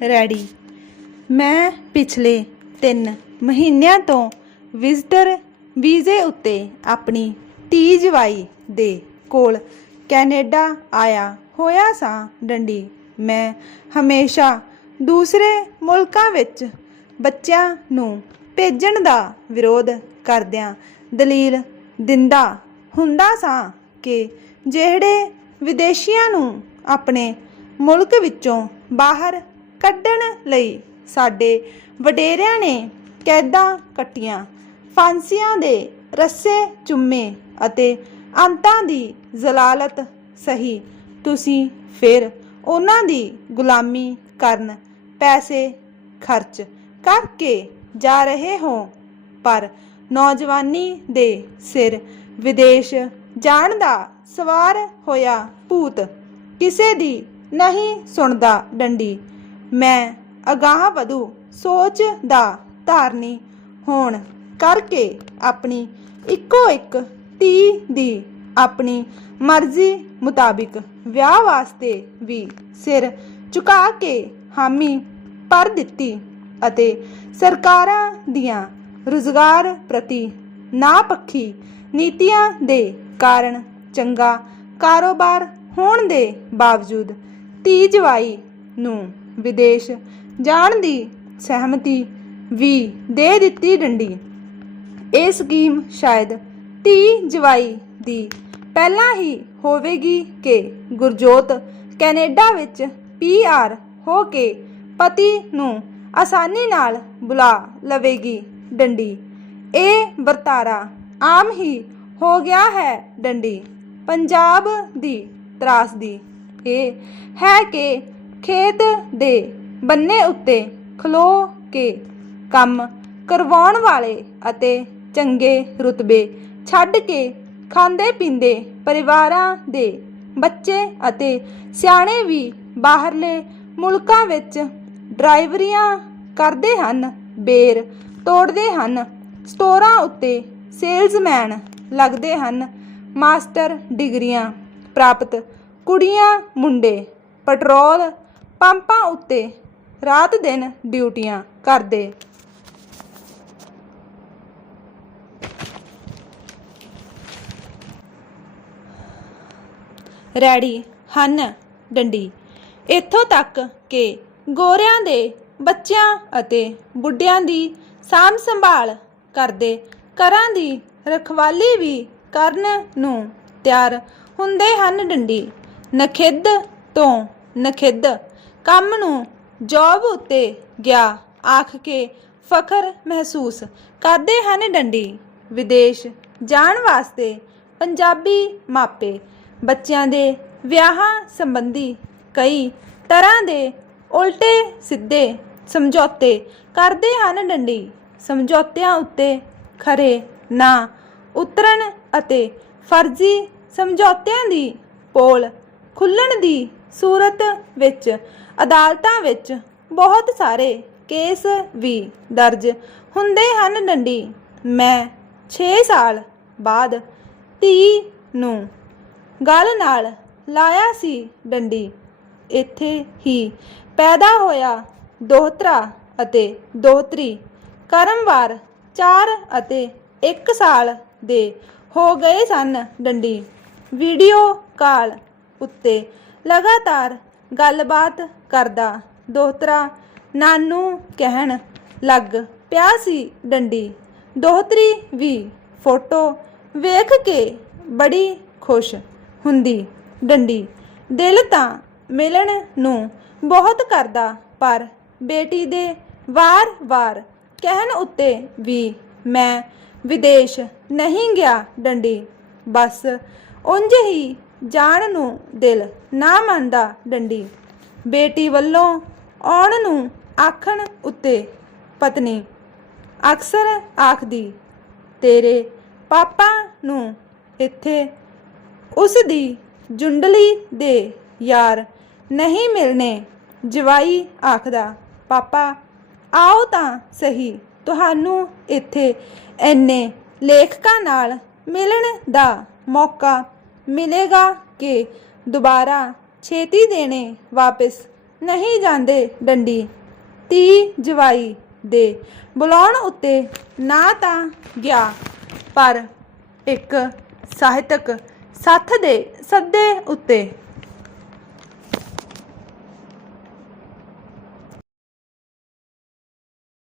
Ready. ਮੈਂ ਪਿਛਲੇ 3 ਮਹੀਨਿਆਂ ਤੋਂ ਵਿਜ਼ਟਰ ਵੀਜ਼ੇ ਉੱਤੇ ਆਪਣੀ ਧੀ ਜਵਾਈ ਦੇ ਕੋਲ ਕੈਨੇਡਾ ਆਇਆ ਹੋਇਆ ਸਾਂ ਡੰਡੀ। ਮੈਂ ਹਮੇਸ਼ਾ ਦੂਸਰੇ ਮੁਲਕਾਂ ਵਿੱਚ ਬੱਚਿਆਂ ਨੂੰ ਭੇਜਣ ਦਾ ਵਿਰੋਧ ਕਰਦਿਆਂ ਦਲੀਲ ਦਿੰਦਾ ਹੁੰਦਾ ਸਾਂ ਕਿ ਜਿਹੜੇ ਵਿਦੇਸ਼ੀਆਂ ਨੂੰ ਆਪਣੇ ਮੁਲਕ ਵਿੱਚੋਂ ਬਾਹਰ ਕੱਢਣ ਲਈ ਸਾਡੇ ਵਡੇਰਿਆਂ ਨੇ ਕੈਦਾਂ ਕੱਟੀਆਂ? ਫਾਂਸੀਆਂ ਦੇ ਰੱਸੇ ਚੁੰਮੇ ਅਤੇ ਅੰਤਾਂ ਦੀ ਜ਼ਲਾਲਤ ਸਹੀ। ਤੁਸੀਂ ਫਿਰ ਉਹਨਾਂ ਦੀ ਗੁਲਾਮੀ ਕਰਨ ਪੈਸੇ ਖਰਚ ਕਰਕੇ ਜਾ ਰਹੇ ਹੋ। ਪਰ ਨੌਜਵਾਨੀ ਦੇ ਸਿਰ ਵਿਦੇਸ਼ ਜਾਣ ਦਾ ਸਵਾਰ ਹੋਇਆ ਭੂਤ ਕਿਸੇ ਦੀ ਨਹੀਂ ਸੁਣਦਾ ਡੰਡੀ। ਮੈਂ ਅਗਾਹ ਵਧੂ, ਸੋਚ ਦਾ ਧਾਰਨੀ ਹੋਣ ਕਰਕੇ ਆਪਣੀ ਇੱਕੋ ਇੱਕ ਧੀ ਦੀ ਆਪਣੀ ਮਰਜ਼ੀ ਮੁਤਾਬਿਕ ਵਿਆਹ ਵਾਸਤੇ ਵੀ ਸਿਰ ਝੁਕਾ ਕੇ ਹਾਮੀ ਭਰ ਦਿੱਤੀ ਅਤੇ ਸਰਕਾਰਾਂ ਦੀਆਂ ਰੁਜ਼ਗਾਰ ਪ੍ਰਤੀ ਨਾਪੱਖੀ ਨੀਤੀਆਂ ਦੇ ਕਾਰਨ ਚੰਗਾ ਕਾਰੋਬਾਰ ਹੋਣ ਦੇ ਬਾਵਜੂਦ ਧੀਜਵਾਈ ਨੂੰ ਵਿਦੇਸ਼ ਜਾਣ ਦੀ ਸਹਿਮਤੀ ਵੀ ਦੇ ਦਿੱਤੀ ਡੰਡੀ। ਇਹ ਸਕੀਮ ਸ਼ਾਇਦ ਧੀ ਜਵਾਈ ਦੀ ਪਹਿਲਾਂ ਹੀ ਹੋਵੇਗੀ ਕਿ ਗੁਰਜੋਤ ਕੈਨੇਡਾ ਵਿੱਚ ਪੀਆਰ ਹੋ ਕੇ ਪਤੀ ਨੂੰ ਆਸਾਨੀ ਨਾਲ ਬੁਲਾ ਲਵੇਗੀ ਡੰਡੀ। ਇਹ ਵਰਤਾਰਾ ਆਮ ਹੀ ਹੋ ਗਿਆ ਹੈ ਡੰਡੀ। ਪੰਜਾਬ ਦੀ ਤਰਾਸਦੀ ਇਹ ਹੈ ਕਿ ਖੇਤ ਦੇ ਬੰਨੇ ਉੱਤੇ ਖਲੋ ਕੇ ਕੰਮ ਕਰਵਾਉਣ ਵਾਲੇ ਅਤੇ ਚੰਗੇ ਰੁਤਬੇ ਛੱਡ ਕੇ ਖਾਂਦੇ ਪੀਂਦੇ ਪਰਿਵਾਰਾਂ ਦੇ ਬੱਚੇ ਅਤੇ ਸਿਆਣੇ ਵੀ ਬਾਹਰਲੇ ਮੁਲਕਾਂ ਵਿੱਚ ਡਰਾਈਵਰੀਆਂ ਕਰਦੇ ਹਨ, ਬੇਰ ਤੋੜਦੇ ਹਨ, ਸਟੋਰਾਂ ਉੱਤੇ ਸੇਲਜ਼ਮੈਨ ਲੱਗਦੇ ਹਨ, ਮਾਸਟਰ ਡਿਗਰੀਆਂ ਪ੍ਰਾਪਤ ਕੁੜੀਆਂ, ਮੁੰਡੇ, ਪੈਟਰੋਲ ਪੰਪਾਂ ਉੱਤੇ ਰਾਤ ਦਿਨ ਡਿਊਟੀਆਂ ਕਰਦੇ। ਰੈਡੀ, ਹਨ, ਡੰਡੀ। ਇੱਥੋਂ ਤੱਕ ਕਿ ਗੋਰਿਆਂ ਦੇ ਬੱਚਿਆਂ ਅਤੇ ਬੁੱਢਿਆਂ ਦੀ ਸਾਂਭ ਸੰਭਾਲ ਕਰਦੇ, ਘਰਾਂ ਦੀ ਰਖਵਾਲੀ ਵੀ ਕਰਨ ਨੂੰ ਤਿਆਰ ਹੁੰਦੇ ਹਨ ਡੰਡੀ। ਨਖਿੱਧ ਤੋਂ ਨਖਿੱਧ। ਕੰਮ ਨੂੰ ਜੌਬ ਉੱਤੇ ਗਿਆ। ਆਖ ਕੇ ਫਖਰ ਮਹਿਸੂਸ ਕਰਦੇ ਹਨ ਡੰਡੀ। ਵਿਦੇਸ਼ ਜਾਣ ਵਾਸਤੇ ਪੰਜਾਬੀ ਮਾਪੇ, ਬੱਚਿਆਂ ਦੇ ਵਿਆਹਾਂ ਸੰਬੰਧੀ ਕਈ ਤਰ੍ਹਾਂ ਦੇ ਉਲਟੇ ਸਿੱਧੇ ਸਮਝੌਤੇ ਕਰਦੇ ਹਨ ਡੰਡੀ। ਸਮਝੌਤਿਆਂ ਉੱਤੇ ਖਰੇ ਨਾ ਉਤਰਨ ਅਤੇ ਫਰਜ਼ੀ ਸਮਝੌਤਿਆਂ ਦੀ ਪੋਲ ਖੁੱਲਣ ਦੀ ਸੂਰਤ ਵਿੱਚ, ਅਦਾਲਤਾਂ ਵਿੱਚ ਬਹੁਤ ਸਾਰੇ ਕੇਸ ਵੀ ਦਰਜ ਹੁੰਦੇ ਹਨ ਡੰਡੀ। ਮੈਂ 6 ਸਾਲ ਬਾਅਦ ਧੀ ਨੂੰ ਗੱਲ ਨਾਲ ਲਾਇਆ ਸੀ ਡੰਡੀ। ਇੱਥੇ ਹੀ ਪੈਦਾ ਹੋਇਆ ਦੋਹਤਰਾ ਅਤੇ ਦੋਹਤਰੀ ਕਰਮਵਾਰ 4 ਅਤੇ 1 ਸਾਲ ਦੇ ਹੋ ਗਏ ਸਨ ਡੰਡੀ। ਵੀਡੀਓ ਕਾਲ ਉੱਤੇ ਲਗਾਤਾਰ ਗੱਲਬਾਤ ਕਰਦਾ, ਦੋਹਤਰਾ, ਨਾਨੂ ਕਹਿਣ ਲੱਗ ਪਿਆ ਸੀ ਡੰਡੀ। ਦੋਹਤਰੀ ਵੀ ਫੋਟੋ ਵੇਖ ਕੇ ਬੜੀ ਖੁਸ਼ ਹੁੰਦੀ ਡੰਡੀ। ਦਿਲ ਤਾਂ ਮਿਲਣ ਨੂੰ ਬਹੁਤ ਕਰਦਾ, ਪਰ ਬੇਟੀ ਦੇ ਵਾਰ-ਵਾਰ ਕਹਿਣ ਉੱਤੇ ਵੀ ਮੈਂ ਵਿਦੇਸ਼ ਨਹੀਂ ਗਿਆ ਡੰਡੀ। ਬਸ ਉਂਝ ਹੀ ਜਾਣ ਨੂੰ ਦਿਲ ਨਾ ਮੰਨਦਾ ਡੰਡੀ। ਬੇਟੀ ਵੱਲੋਂ ਆਉਣ ਨੂੰ ਆਖਣ ਉੱਤੇ ਪਤਨੀ ਅਕਸਰ ਆਖਦੀ, ਤੇਰੇ ਪਾਪਾ ਨੂੰ ਇੱਥੇ ਉਸ ਦੀ ਜੁੰਡਲੀ ਦੇ ਯਾਰ ਨਹੀਂ ਮਿਲਨੇ ਜਵਾਈ ਆਖਦਾ। ਪਾਪਾ, ਆਓ ਤਾਂ ਸਹੀ, ਤੁਹਾਨੂੰ ਇੱਥੇ ਐਨੇ ਲੇਖਕਾਂ ਨਾਲ ਮਿਲਣ ਦਾ ਮੌਕਾ ਮਿਲੇਗਾ ਕਿ ਦੁਬਾਰਾ ਛੇਤੀ ਦੇਣੇ ਵਾਪਸ ਨਹੀਂ ਜਾਂਦੇ ਡੰਡੀ। ਤੀ ਜਵਾਈ ਦੇ ਬੁਲਾਉਣ ਉੱਤੇ ਨਾ ਤਾਂ ਗਿਆ, ਪਰ ਇੱਕ ਸਾਹਿਤਕ ਸੱਥ ਦੇ ਸੱਦੇ ਉੱਤੇ